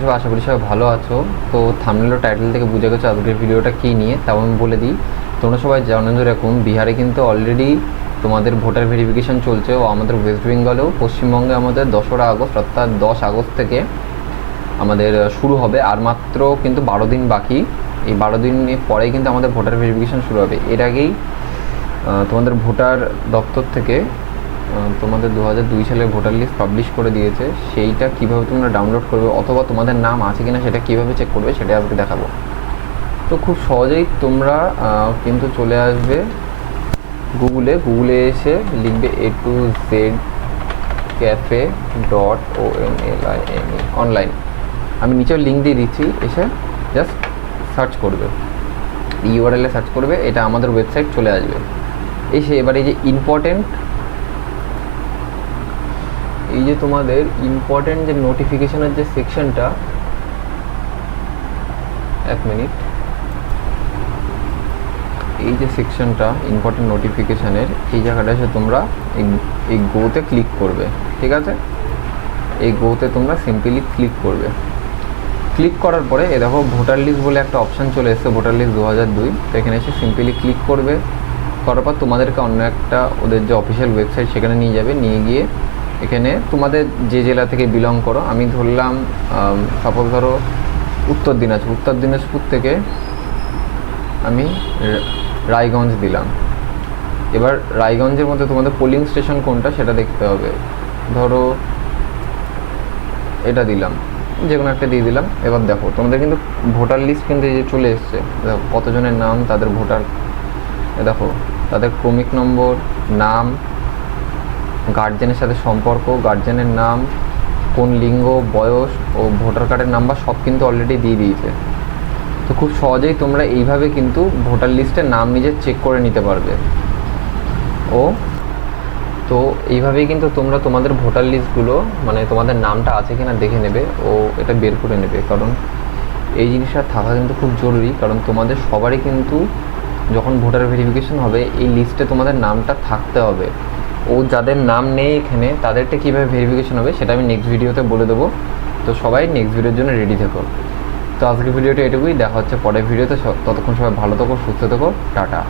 সবাই? আশা করি সবাই ভালো আছো। তো থাম্বনেল ও টাইটেল থেকে বুঝে গেছো আজকের ভিডিওটা কী নিয়ে, তাও আমি বলে দিই। তোমরা সবাই জানো যেরকম বিহারে কিন্তু অলরেডি তোমাদের ভোটার ভেরিফিকেশান চলছে, ও আমাদের ওয়েস্ট বেঙ্গলেও পশ্চিমবঙ্গে আমাদের 2রা আগস্ট অর্থাৎ 10 আগস্ট থেকে আমাদের শুরু হবে। আর মাত্র কিন্তু 12 দিন বাকি। এই 12 দিন পরেই কিন্তু আমাদের ভোটার ভেরিফিকেশান শুরু হবে। এর আগেই তোমাদের ভোটার দপ্তর থেকে তোমাদের 2002 সালের ভোটার লিস্ট পাবলিশ করে দিয়েছে। সেইটা কীভাবে তোমরা ডাউনলোড করবে অথবা তোমাদের নাম আছে কিনা সেটা কীভাবে চেক করবে সেটা আজকে দেখাবো। তো খুব সহজেই তোমরা কিন্তু চলে আসবে গুগলে এসে লিখবে AtoZCafe.online অনলাইন। আমি নিচেও লিঙ্ক দিয়ে দিচ্ছি, এসে জাস্ট সার্চ করবে, ইউআরএলে সার্চ করবে, এটা আমাদের ওয়েবসাইট চলে আসবে। এসে এবার এই যে তোমাদের ইম্পর্টেন্ট যে নোটিফিকেশনের যে সেকশনটা, 1 মিনিট, এই যে সেকশনটা ইম্পর্টেন্ট নোটিফিকেশানের এই জায়গাটা এসে তোমরা এই গোতে ক্লিক করবে। ঠিক আছে, এই গোতে তোমরা সিম্পলি ক্লিক করবে। ক্লিক করার পরে এ দেখো ভোটার লিস্ট বলে একটা অপশান চলে এসেছে, ভোটার লিস্ট 2002। তো এখানে এসে সিম্পলি ক্লিক করবে। করার পর তোমাদেরকে অন্য একটা ওদের যে অফিসিয়াল ওয়েবসাইট সেখানে নিয়ে যাবে। নিয়ে গিয়ে এখানে তোমাদের যে জেলা থেকে বিলং করো, আমি ধরলাম সাপোজ ধরো উত্তর দিনাজপুর থেকে আমি রায়গঞ্জ দিলাম। এবার রায়গঞ্জের মধ্যে তোমাদের পোলিং স্টেশন কোনটা সেটা দেখতে হবে। ধরো এটা দিলাম, যে কোনো একটা দিয়ে দিলাম। এবার দেখো তোমাদের কিন্তু ভোটার লিস্ট কিন্তু এই যে চলে এসছে। দেখো কতজনের নাম, তাদের ভোটার, দেখো তাদের ক্রমিক নম্বর, নাম, গার্জেনের সাথে সম্পর্ক, গার্জেনের নাম, কোন লিঙ্গ, বয়স ও ভোটার কার্ডের নাম্বার সব কিন্তু অলরেডি দিয়ে দিয়েছে। তো খুব সহজেই তোমরা এইভাবে কিন্তু ভোটার লিস্টের নাম নিজে চেক করে নিতে পারবে। তো এইভাবেই কিন্তু তোমরা তোমাদের ভোটার লিস্টগুলো মানে তোমাদের নামটা আছে কিনা দেখে নেবে ও এটা বের করে নেবে। কারণ এই জিনিসটা থাকা কিন্তু খুব জরুরি, কারণ তোমাদের সবারই কিন্তু যখন ভোটার ভেরিফিকেশন হবে এই লিস্টে তোমাদের নামটা থাকতে হবে। ও যাদের নাম নেই এখানে তাদেরটা কীভাবে ভেরিফিকেশন হবে সেটা আমি নেক্সট ভিডিওতে বলে দেবো। তো সবাই নেক্সট ভিডিওর জন্য রেডি থেকো। তো আজকের ভিডিওটা এটুকুই, দেখা হচ্ছে পরের ভিডিওতে। ততক্ষণ সবাই ভালো থেকো, সুস্থ থেকো, টাটা।